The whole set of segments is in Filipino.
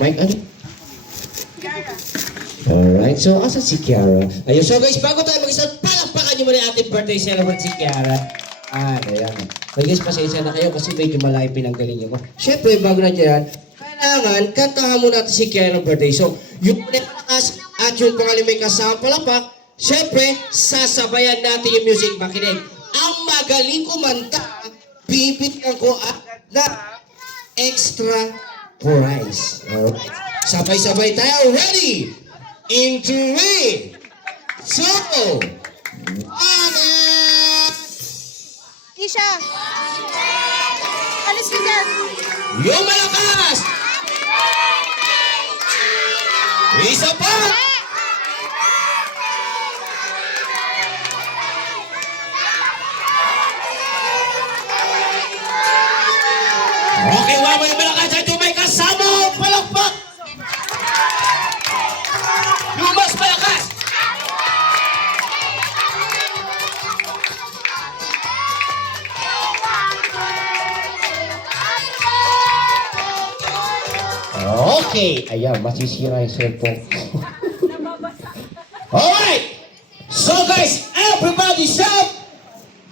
Mike, ano? Alright, so asa si Kiara? Ayun, so guys, bago tayo mag-start, palakpakan nyo muna yung ating birthday celebrant si Kiara. Ayan. So guys, pasensya na kayo kasi medyo malayo pinanggaling ko. Siyempre, bago na dyan, kailangan kantahan muna natin si Kiara ng birthday. So, yung muna malakas at yung pangalim may kasama palakpak, siyempre, sasabayan natin yung music makinig. Ang magaling kumanta, bibigyan ko agad na extra prize. Alright. Sabay-sabay tayo. Ready? In 3, 2, 1. Kisha! Alis ka dyan! Yung malakas! Isa pa! Okay, wala yung malakas at yung may kasama! Palakpak! Yung mas malakas! Okay. Ayan, masisira yung cellphone. Alright! So guys, everybody shout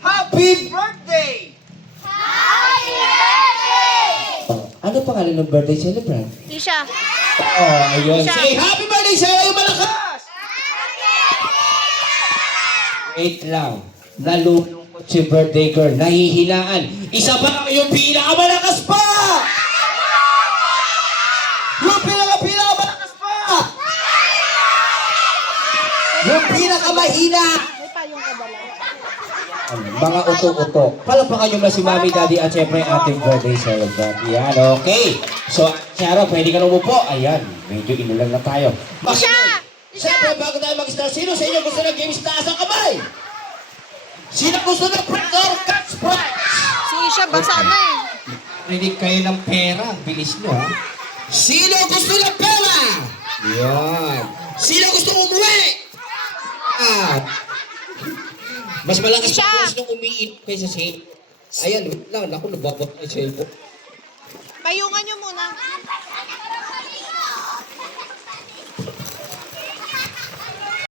Happy Birthday! Ano pangalan ng birthday celebrant? Kisha! Oh, ayun. Say Happy Birthday sa'yo yung malakas! Wait lang. Nalulungkot si birthday girl. Nahihinaan. Isa pa yung pinakamalakas pa! Yung pinakamalakas pa! Yung pinakamahina! May payong ka dala. Mga uto-uto. Palapakan nyo na si Mami, Daddy at syempre ating birthday celebrant. Yan, okay. So, Tiara, pwede ka na umupo. Ayan, medyo inulan na tayo. Kisha! Siyempre, bago tayo mag-start, sino sa inyo gusto ng games taas ang kamay? Sino gusto ng prize or catch prize? Si Isha, basa na eh. Rinig kayo ng pera. Bilis nyo, ha? Sino gusto ng pera? Yan. Sino gusto umuwi? Mas malakas Siya! pa nung umiin kaysa si... Ayan, wait lang. Naku, nababot na yung cellphone. Payungan nyo muna.